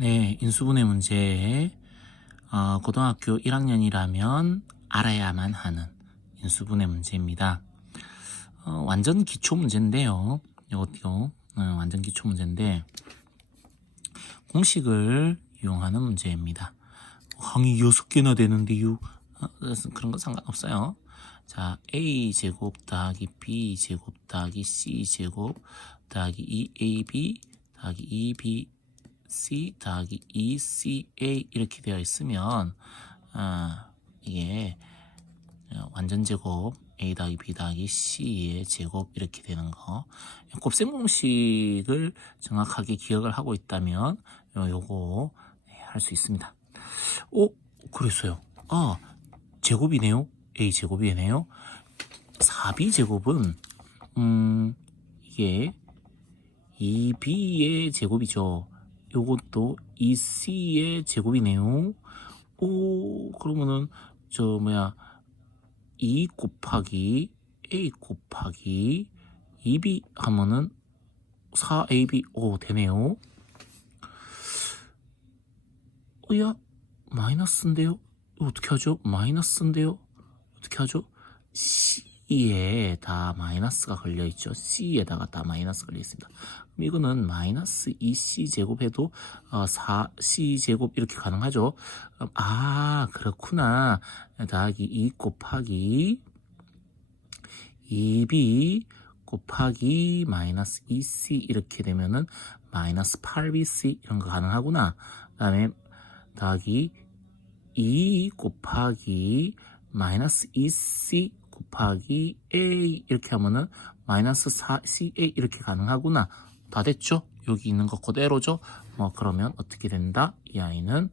네, 인수분해 문제. 어, 고등학교 1학년이라면 알아야만 하는 인수분해 문제입니다. 어, 완전 기초 문제인데요. 이것도 어, 완전 기초 문제인데 공식을 이용하는 문제입니다. 항이 6개나 되는데요. 어, 그런 건 상관없어요. 자, a 제곱 더하기 b 제곱 더하기 c 제곱 더하기 2ab 더하기 2b c 더하기 2ca 이렇게 되어 있으면 아, 이게 어, 완전 제곱 a 더하기 b 더하기 c의 제곱 이렇게 되는 거 곱셈 공식을 정확하게 기억을 하고 있다면 요- 요거 할 수 있습니다. 오 그랬어요. 아 제곱이네요. a 제곱이네요. 4b 제곱은 음 이게 2b의 제곱이죠. 요것도 2c의 제곱이네요. 오, 그러면은, 저, 뭐야, 2 곱하기 a 곱하기 2b 하면은 4ab, 오, 되네요. 어야, 마이너스인데요? 어떻게 하죠? 마이너스인데요? 어떻게 하죠? C 에 다 마이너스가 걸려있죠. C에다가 다 마이너스 걸려있습니다. 이거는 마이너스 2C 제곱해도 어, 4C 제곱 이렇게 가능하죠. 아 그렇구나. 더하기 2 곱하기 2B 곱하기 마이너스 2C 이렇게 되면은 마이너스 8BC 이런 거 가능하구나. 그 다음에 더하기 2 곱하기 마이너스 2c 곱하기 a 이렇게 하면은 마이너스 4ca 이렇게 가능하구나 다 됐죠? 여기 있는 거 그대로죠? 뭐 그러면 어떻게 된다? 이 아이는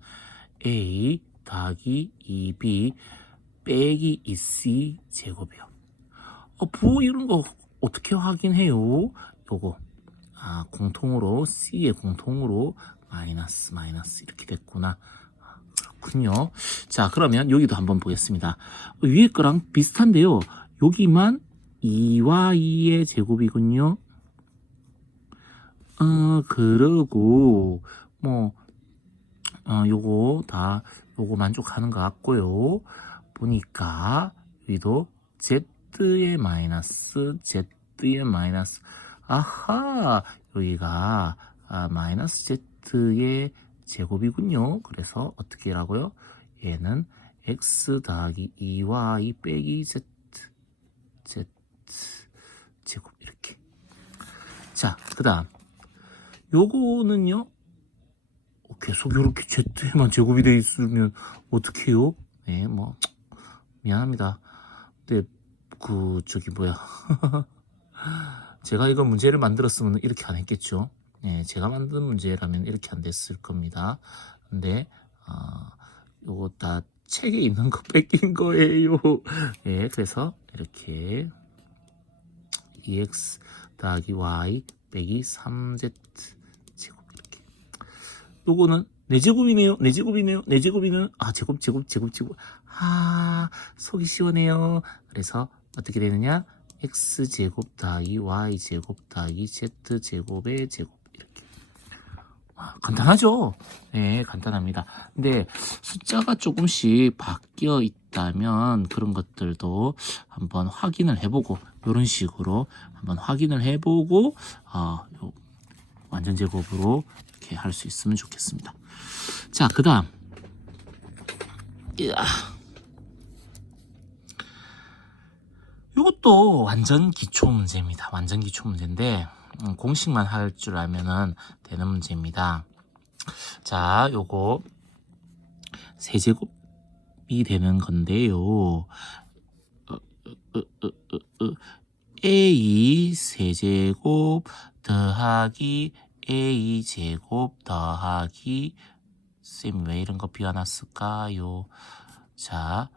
a 더하기 2b 빼기 2c 제곱이요 어, 부호 이런 거 어떻게 확인해요? 요거 아 공통으로 c의 공통으로 마이너스 마이너스 이렇게 됐구나 그렇군요. 자, 그러면 여기도 한번 보겠습니다. 위에 거랑 비슷한데요. 여기만 2와 2의 제곱이군요. 어, 그러고, 뭐, 어, 요거 다, 요거 만족하는 것 같고요. 보니까, 여기도 Z의 마이너스, Z의 마이너스, 아하! 여기가, 아, 마이너스 Z의 제곱이군요. 그래서 어떻게 라고요? 얘는 x 더하기 2y 빼기 z z 제곱 이렇게. 자, 그 다음 요거는요. 어, 계속 이렇게 z에만 제곱이 돼 있으면 어떡해요? 네, 뭐 미안합니다. 근데 그 저기 뭐야? 제가 이거 문제를 만들었으면 이렇게 안 했겠죠. 네, 제가 만든 문제라면 이렇게 안 됐을 겁니다. 근데 어, 요거 다 책에 있는 거 뺏긴 거예요. 네, 그래서 이렇게 2x 더하기 y 빼기 3z 제곱 이렇게. 요거는 네 제곱이네요. 네 제곱이네요. 네 제곱이는 아 제곱 제곱 제곱 제곱. 아 속이 시원해요. 그래서 어떻게 되느냐? x 제곱 더하기 y 제곱 더하기 z 제곱의 제곱. 아, 간단하죠? 네, 간단합니다. 근데 숫자가 조금씩 바뀌어 있다면 그런 것들도 한번 확인을 해보고 이런 식으로 한번 확인을 해보고 어, 요 완전 제곱으로 이렇게 할 수 있으면 좋겠습니다. 자, 그 다음. 이것도 완전 기초 문제입니다. 완전 기초 문제인데 음, 공식만 할 줄 알면은 되는 문제입니다. 자, 요거 세제곱이 되는 건데요. 어, 어, 어, 어, 어, 어. a 세제곱 더하기 a 제곱 더하기 쌤 왜 이런 거 비워놨을까요? 자,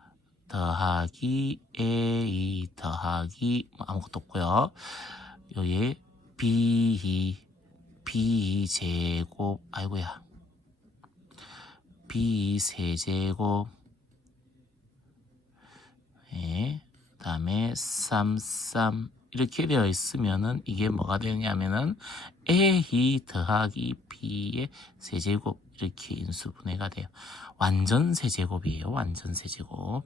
더하기 a 더하기 뭐 아무것도 없고요. 여기에 b b 제곱 아이고야 b 세제곱 예, 그 다음에 3 3 이렇게 되어 있으면은 이게 뭐가 되냐면은 A 더하기 B의 세제곱 이렇게 인수분해가 돼요. 완전 세제곱이에요. 완전 세제곱.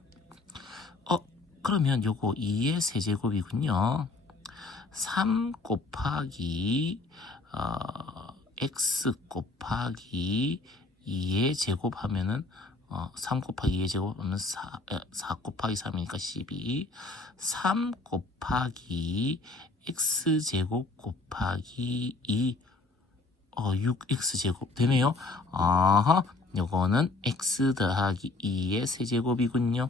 어, 그러면 요거 2의 세제곱이군요. 3 곱하기 어, x 곱하기 2의 제곱하면은 어, 3 곱하기 2의 제곱하면 4, 4 곱하기 3이니까 12 3 곱하기 x제곱 곱하기 2 어, 6x제곱 되네요. 아하, 요거는 x 더하기 2의 세제곱이군요.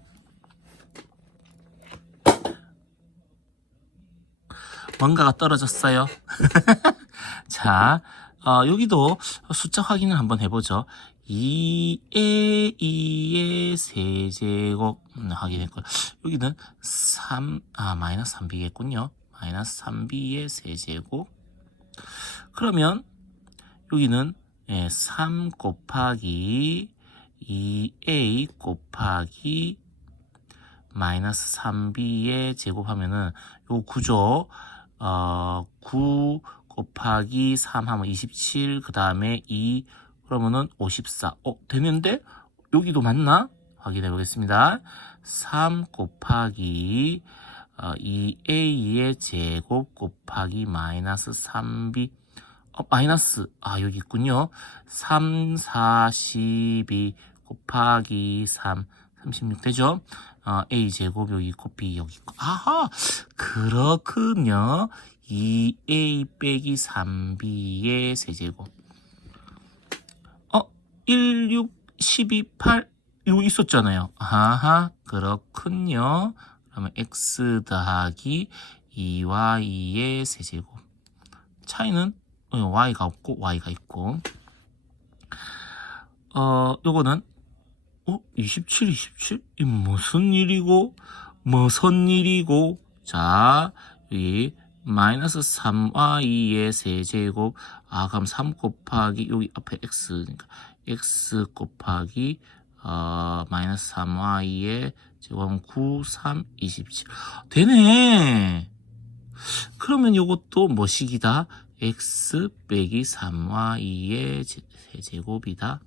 뭔가가 떨어졌어요. 자, 어, 여기도 숫자 확인을 한번 해보죠. 2의 2의 세제곱 음, 확인했고요. 여기는 3, 아, 마이너스 3b겠군요. 마이너스 3b의 세제곱. 그러면 여기는 예, 3 곱하기 2a 곱하기 마이너스 3b의 제곱하면은 요 구조 어, 9 곱하기 3 하면 27, 그 다음에 2, 그러면은 54. 어, 되는데? 여기도 맞나? 확인해 보겠습니다. 3 곱하기 어, 2a의 제곱 곱하기 마이너스 3b. 어, 마이너스. 아, 여기 있군요. 3, 4, 12 곱하기 3, 36 되죠? 어, a 제곱 여기 있고 여기. 아하! 그렇군요. 2a 빼기 3b의 세제곱. 어, 1, 6, 12, 8, 이거 있었잖아요. 아하, 그렇군요. 그러면 x 더하기 2와 2의 세제곱. 차이는 어, y가 없고 y가 있고. 어, 요거는 어, 27, 27? 이 무슨 일이고, 무슨 일이고, 자, 여기, 마이너스 3와 2의 세제곱, 아, 그럼 3 곱하기, 여기 앞에 x니까, x 곱하기, 어, 마이너스 3와 2의 제곱하면 9, 3, 27. 되네! 그러면 요것도 뭐식이다? x 빼기 3와 2의 제- 세제곱이다.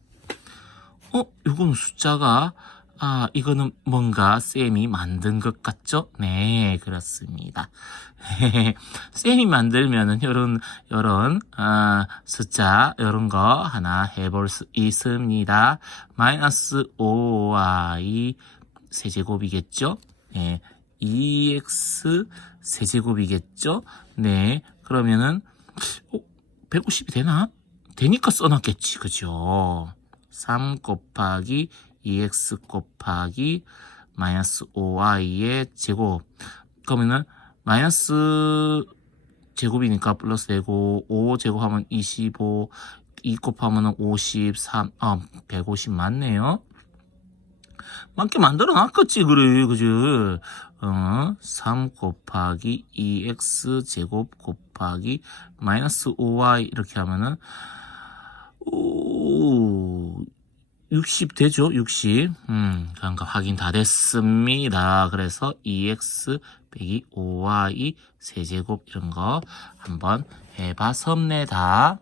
어, 요거는 숫자가, 아, 이거는 뭔가 쌤이 만든 것 같죠? 네, 그렇습니다. 쌤이 만들면은 요런, 요런, 아, 숫자, 요런 거 하나 해볼 수 있습니다. 마이너스 5y 세제곱이겠죠? 네, 2x 세제곱이겠죠? 네, 그러면은, 어, 150이 되나? 되니까 써놨겠지, 그죠? 3 곱하기 2x 곱하기 마이너스 5y의 제곱. 그러면은 마이너스 제곱이니까 플러스 되고 5 제곱하면 25 2 곱하면 53 아, 150 맞네요. 맞게 만들어 놨겠지 그래 그죠 어, 3 곱하기 2x 제곱 곱하기 마이너스 5y 이렇게 하면은 오, 60 되죠? 60. 음, 그러니까 확인 다 됐습니다. 그래서 2x 빼기 5y 세제곱 이런 거 한번 해봤습니다.